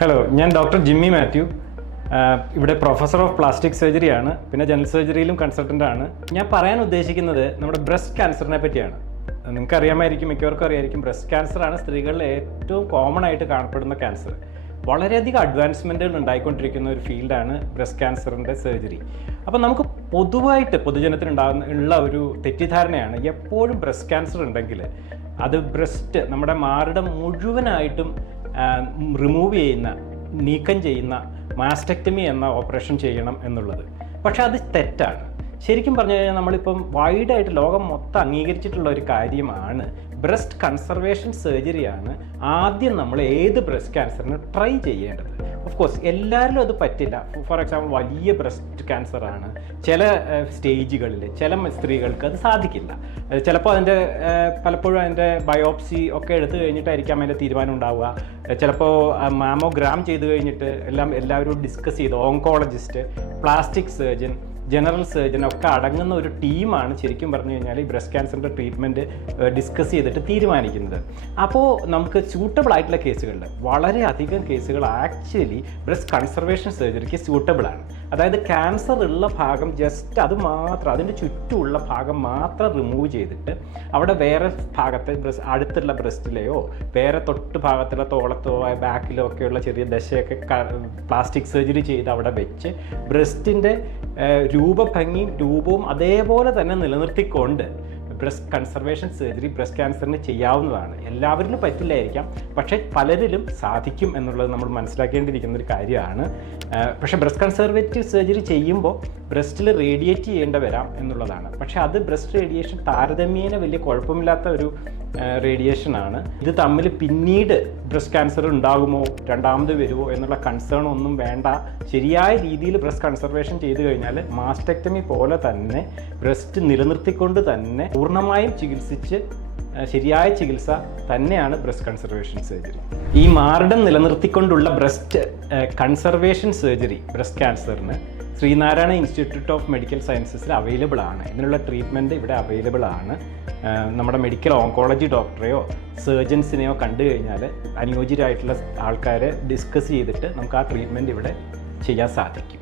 Hello, ഞാൻ doctor Jimmy Mathew. ഇവിടെ professor of plastic surgery ആണ്, പിന്നെ ജനറൽ സർജറിയിലും കൺസൾട്ടൻ്റ് ആണ്. ഞാൻ പറയാൻ ഉദ്ദേശിക്കുന്നത് നമ്മുടെ ബ്രസ്റ്റ് ക്യാൻസറിനെ പറ്റിയാണ്. നിങ്ങൾക്ക് അറിയാമായിരിക്കും, മിക്കവർക്കും അറിയായിരിക്കും, ബ്രസ്റ്റ് ക്യാൻസറാണ് സ്ത്രീകളിൽ ഏറ്റവും കോമൺ ആയിട്ട് കാണപ്പെടുന്ന ക്യാൻസർ. വളരെയധികം അഡ്വാൻസ്മെൻറ്റുകൾ ഉണ്ടായിക്കൊണ്ടിരിക്കുന്ന ഒരു ഫീൽഡാണ് ബ്രസ്റ്റ് ക്യാൻസറിൻ്റെ സർജറി. അപ്പോൾ നമുക്ക് പൊതുവായിട്ട് ഉള്ള ഒരു തെറ്റിദ്ധാരണയാണ്, എപ്പോഴും ബ്രസ്റ്റ് ക്യാൻസർ ഉണ്ടെങ്കിൽ അത് ബ്രസ്റ്റ് നമ്മുടെ മാറിടം മുഴുവനായിട്ടും റിമൂവ് ചെയ്യുന്ന, നീക്കം ചെയ്യുന്ന മാസ്റ്റക്ടമി എന്ന ഓപ്പറേഷൻ ചെയ്യണം എന്നുള്ളത്. പക്ഷെ അത് തെറ്റാണ്. ശരിക്കും പറഞ്ഞു കഴിഞ്ഞാൽ നമ്മളിപ്പം വൈഡായിട്ട് ലോകം മൊത്തം അംഗീകരിച്ചിട്ടുള്ള ഒരു കാര്യമാണ് ബ്രസ്റ്റ് കൺസർവേഷൻ സർജറിയാണ് ആദ്യം നമ്മൾ ഏത് ബ്രസ്റ്റ് ക്യാൻസറിന് ട്രൈ ചെയ്യേണ്ടത്. ഓഫ് കോഴ്സ് എല്ലാവരിലും അത് പറ്റില്ല. ഫോർ എക്സാമ്പിൾ വലിയ ബ്രസ്റ്റ് ക്യാൻസറാണ്, ചില സ്റ്റേജുകളിൽ ചില സ്ത്രീകൾക്ക് അത് സാധിക്കില്ല. ചിലപ്പോൾ പലപ്പോഴും അതിൻ്റെ ബയോപ്സി ഒക്കെ എടുത്തു കഴിഞ്ഞിട്ടായിരിക്കാം അതിൻ്റെ തീരുമാനം ഉണ്ടാവുക. ചിലപ്പോൾ മാമോഗ്രാം ചെയ്ത് കഴിഞ്ഞിട്ട് എല്ലാവരും ഡിസ്കസ് ചെയ്ത് oncologist, plastic surgeon, general surgeon ഒക്കെ അടങ്ങുന്ന ഒരു ടീമാണ് ശരിക്കും പറഞ്ഞു കഴിഞ്ഞാൽ ഈ ബ്രസ്റ്റ് ക്യാൻസറിൻ്റെ ട്രീറ്റ്മെൻറ്റ് ഡിസ്കസ് ചെയ്തിട്ട് തീരുമാനിക്കുന്നത്. അപ്പോൾ നമുക്ക് സ്യൂട്ടബിൾ ആയിട്ടുള്ള കേസുകളിൽ വളരെയധികം കേസുകൾ ആക്ച്വലി ബ്രസ്റ്റ് കൺസർവേഷൻ സർജറിക്ക് സ്യൂട്ടബിളാണ്. അതായത് ക്യാൻസർ ഉള്ള ഭാഗം ജസ്റ്റ് അത് മാത്രം, അതിൻ്റെ ചുറ്റുമുള്ള ഭാഗം മാത്രം റിമൂവ് ചെയ്തിട്ട് അവിടെ വേറെ ഭാഗത്തെ അടുത്തുള്ള ബ്രസ്റ്റിലെയോ വേറെ തൊട്ട് ഭാഗത്തുള്ള തോളത്തോ ബാക്കിലോ ഒക്കെയുള്ള ചെറിയ ദശയൊക്കെ പ്ലാസ്റ്റിക് സർജറി ചെയ്ത് അവിടെ വെച്ച് ബ്രസ്റ്റിൻ്റെ രൂപവും അതേപോലെ തന്നെ നിലനിർത്തിക്കൊണ്ട് ബ്രസ്റ്റ് കൺസർവേഷൻ സർജറി ബ്രസ്റ്റ് ക്യാൻസറിന് ചെയ്യാവുന്നതാണ്. എല്ലാവരിലും പറ്റില്ലായിരിക്കാം, പക്ഷേ പലരിലും സാധിക്കും എന്നുള്ളത് നമ്മൾ മനസ്സിലാക്കേണ്ടിയിരിക്കുന്ന ഒരു കാര്യമാണ്. പക്ഷേ ബ്രസ്റ്റ് കൺസർവേറ്റീവ് സർജറി ചെയ്യുമ്പോൾ ബ്രസ്റ്റിൽ റേഡിയേറ്റ് ചെയ്യേണ്ട വരാം എന്നുള്ളതാണ്. പക്ഷേ അത് ബ്രസ്റ്റ് റേഡിയേഷൻ താരതമ്യേന വലിയ കുഴപ്പമില്ലാത്ത ഒരു റേഡിയേഷനാണ്. ഇത് തമ്മിൽ പിന്നീട് ബ്രസ്റ്റ് ക്യാൻസർ ഉണ്ടാകുമോ, രണ്ടാമത് വരുമോ എന്നുള്ള കൺസേൺ ഒന്നും വേണ്ട. ശരിയായ രീതിയിൽ ബ്രസ്റ്റ് കൺസർവേഷൻ ചെയ്തു കഴിഞ്ഞാൽ മാസ്റ്റക്ടമി പോലെ തന്നെ ബ്രസ്റ്റ് നിലനിർത്തിക്കൊണ്ട് തന്നെ പൂർണ്ണമായും ചികിത്സിച്ച് ശരിയായ ചികിത്സ തന്നെയാണ് ബ്രസ്റ്റ് കൺസർവേഷൻ സർജറി. ഈ മാറിടം നിലനിർത്തിക്കൊണ്ടുള്ള ബ്രസ്റ്റ് കൺസർവേഷൻ സർജറി ബ്രസ്റ്റ് ക്യാൻസറിന് ശ്രീനാരായണ ഇൻസ്റ്റിറ്റ്യൂട്ട് ഓഫ് മെഡിക്കൽ സയൻസസിൽ അവൈലബിൾ ആണ്. ഇതിനുള്ള ട്രീറ്റ്മെൻറ്റ് ഇവിടെ അവൈലബിൾ ആണ്. നമ്മുടെ മെഡിക്കൽ ഓങ്കോളജി ഡോക്ടറെയോ സർജൻസിനെയോ കണ്ടു കഴിഞ്ഞാൽ അനുയോജ്യരായിട്ടുള്ള ആൾക്കാരെ ഡിസ്കസ് ചെയ്തിട്ട് നമുക്ക് ആ ട്രീറ്റ്മെൻറ്റ് ഇവിടെ ചെയ്യാൻ സാധിക്കും.